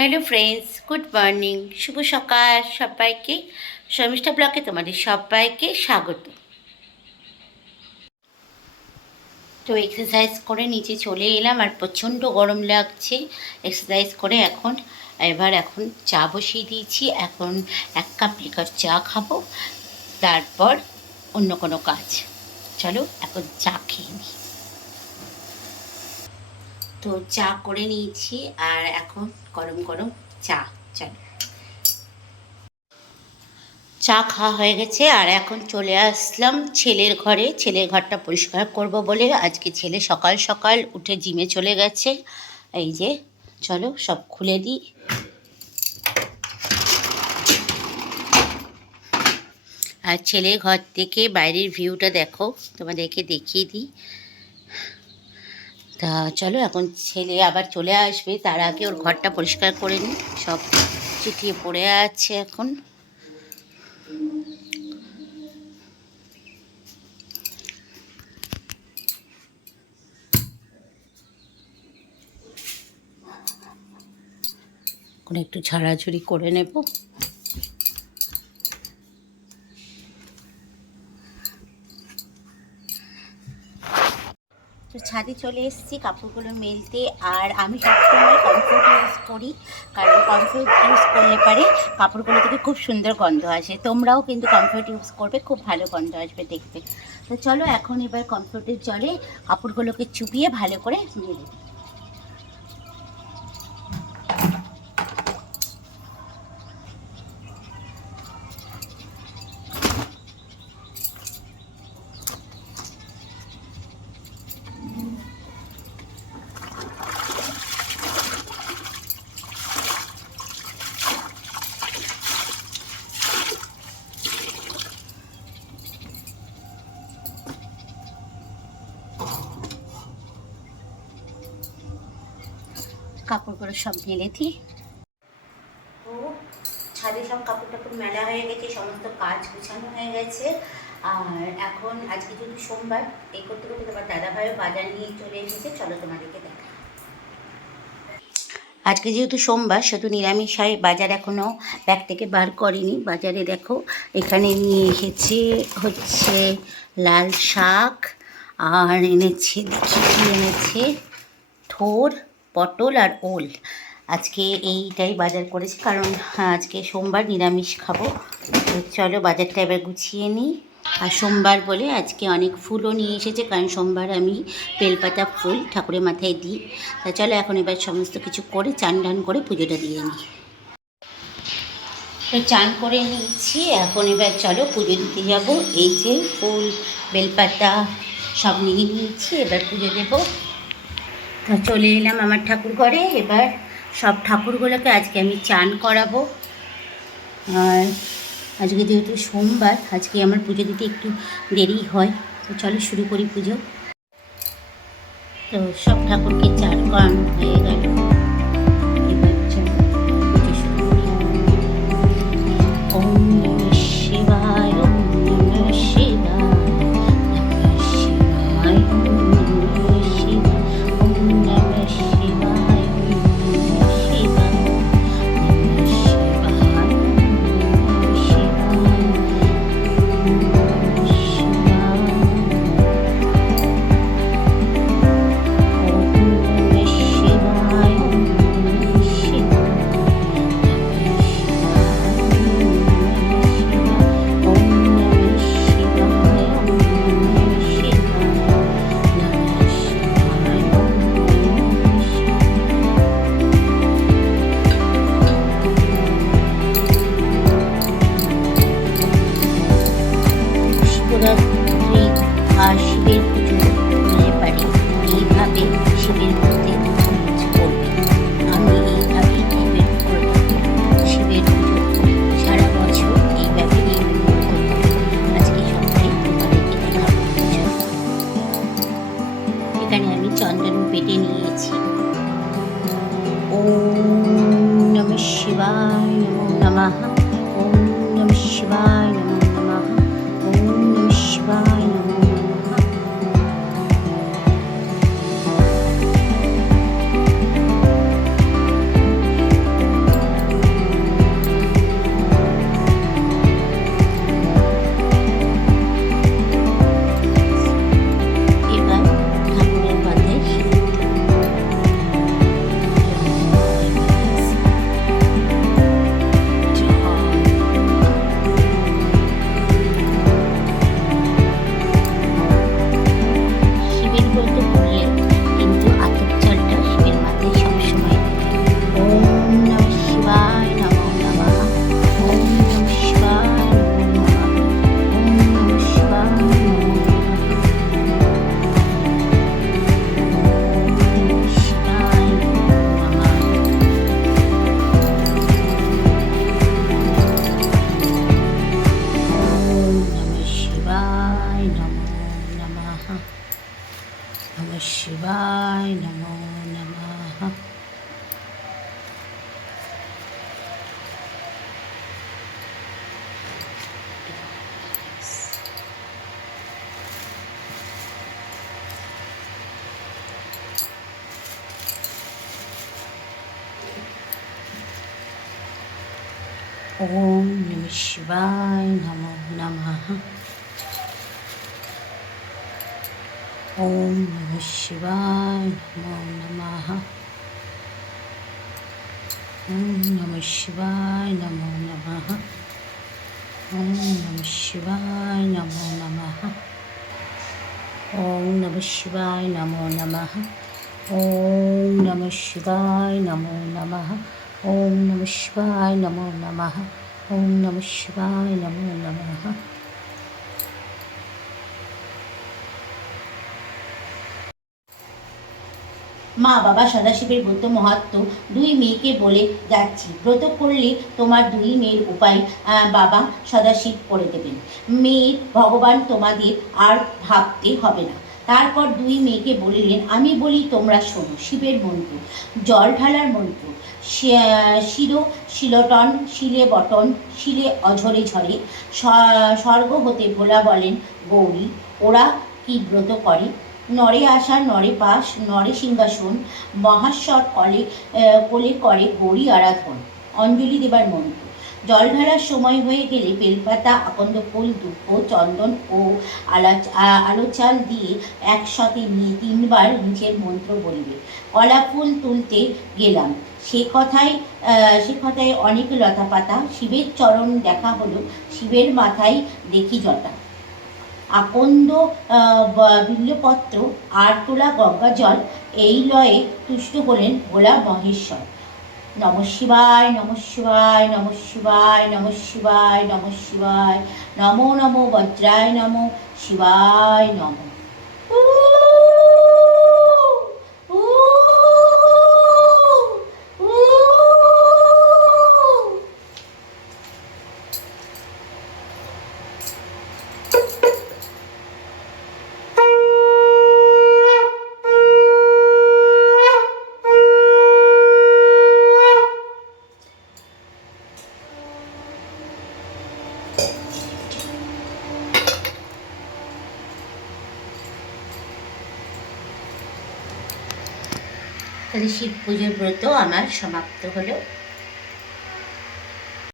Hello friends, good morning, শুভ সকাল সবাইকে। শর্মিষ্ঠা ব্লকে তোমাদের সবাইকে স্বাগত। তো এক্সারসাইজ করে নিচে চলে এলাম আর প্রচণ্ড গরম লাগছে। এক্সারসাইজ করে এখন, এবার এখন চা বসিয়ে দিয়েছি। এখন এক কাপ লিকার চা খাব, তারপর অন্য কোনো কাজ। চলো এখন চা খেয়ে নিই। তো চা করে নিয়েছি আর এখন গরম গরম চা চল চা খাওয়া হয়ে গেছে আর এখন চলে আসলাম ছেলের ঘরে। ছেলের ঘরটা পরিষ্কার করব বলে আজকে ছেলে সকাল সকাল উঠে জিমে চলে গেছে। এই যে, চলো সব খুলে দিই। আর ছেলের ঘর থেকে বাইরের ভিউটা দেখো, তোমাদেরকে দেখিয়ে দিই। তা চলো, এখন ছেলে আবার চলে আসবে। তার আগে ওর ঘরটা পরিষ্কার করে নিই। সব চিটিয়ে পড়ে আছে এখন। এখন একটু ঝাড়াঝুড়ি করে নেব। তো ছাদে চলে এসেছি, কাপড়গুলো মেলতে আর আমি সবসময় কমফোর্ট ইউজ করি, কারণ কমফোর্ট ইউজ করলে পারে কাপড়গুলো থেকে খুব সুন্দর গন্ধ আসে। তোমরাও কিন্তু কমফোর্ট ইউজ করবে, খুব ভালো গন্ধ আসবে দেখতে। তো চলো এখন এবার কমফোর্টের জলে কাপড়গুলোকে চুপিয়ে ভালো করে মেলে। কাপড়গুলো সব মেলে দিই। তো ছাদে সব কাপড় টাপড় মেলা হয়ে গেছে, সমস্ত কাজ গুছানো হয়ে গেছে। আর এখন আজকে যেহেতু সোমবার, এই করতে করতে তোমার দাদাভাইও বাজার নিয়ে চলে এসেছে, চলো তোমাদেরকে দেখা আজকে যেহেতু সোমবার শুধু নিরামিষ হয় বাজার এখনও ব্যাগ থেকে বার করিনি। বাজারে দেখো, এখানে নিয়ে এসেছে হচ্ছে লাল শাক, আর এনেছে, দেখি এনেছে? থোর। পটল আর ওল। আজকে এইটাই বাজার করেছি কারণ হ্যাঁ, আজকে সোমবার নিরামিষ খাব। চলো বাজারটা এবার গুছিয়ে নিই। আর সোমবার বলে আজকে অনেক ফুলও নিয়ে এসেছে কারণ সোমবার আমি বেলপাতা ফুল ঠাকুরের মাথায় দিই। তা চলো এখন এবার সমস্ত কিছু করে চান টান করে পুজোটা দিয়ে নিই। তো চান করে নিয়েছি এখন এবার চলো পুজো দিতে যাব। এই যে ফুল বেলপাতা সব নিয়ে নিয়েছি এবার পুজো দেবো। চলে এলাম আমার ঠাকুর ঘরে। এবার সব ঠাকুরগুলোকে আজকে আমি চান করাবো। আর আজকে যেহেতু সোমবার, আজকে আমার পুজো দিতে একটু দেরি হয়, তো চলো শুরু করি পুজো। তো সব ঠাকুরকে চান করানো হয়ে গেল। শিবের পুজো পারে এইভাবে শিবের করবে আমি এইভাবেই শিবের শিবের সারা বছর এইভাবে। আজকে। এখানে আমি পেটে ওম নমঃ শিবায় নমো, ওম শিবায় ओम नम शिवाय नमो नमः। ओम नम शिवाय नमो नमः। ओम नम शिवाय नमो नमः। ओम नम शिवाय नमो नमः। ओम नम शिवाय नमो नमः। ओम नम शिवाय नमो नमः। ওম নম শিবায় নমো নমঃ, ওম নম শিবায় নমো নমঃ। মা বাবা সদাশিবের ব্রত মহাত্ম দুই মেয়েকে বলে যাচ্ছি। ব্রত করলে তোমার দুই মেয়ের উপায় বাবা সদাশিব করে দেবেন। মেয়ের ভগবান তোমাদের আর ভাবতে হবে না। তারপর দুই মেয়েকে বলিলেন, আমি বলি তোমরা শোনো, শিবের মন্ত্র জল ঢালার মন্ত্র শির, শিলটন, শিলে বটন, শিলে অঝরে ঝরে স্বর্গ হতে ভোলা বলেন গৌরী, ওরা কি ব্রত করে? নরে আসা নরে পাশ, নরে সিংহাসন, মহাস্বর কলে কোলে করে গৌরী আরাধন, অঞ্জলি দেবার মন্ত্র। জল ঢালার সময় হয়ে গেলে বেলপাতা, আকন্দ ফুল দুঃখ চন্দন ও আলাচ আ- দিয়ে একসাথে নিয়ে তিনবার নিজের মন্ত্র বলবে। কলা ফুল তুলতে গেলাম। সে কথায় সে কথায় অনেক লতা পাতা শিবের চরণ দেখা হলো। শিবের মাথায় দেখি জটা। আকন্দ বিল্লপত্র, আর তোলা গঙ্গা জল। এই লয়ে তুষ্ট হলেন ভোলা মহেশ্বর। নম শিবায় নম শিবায় নম শিবায় নম শিবায় নম শিবায়, নমো নমো, বজ্রায় নম, শিবায় নম। শিব পুজোর ব্রত আমার সমাপ্ত হলো।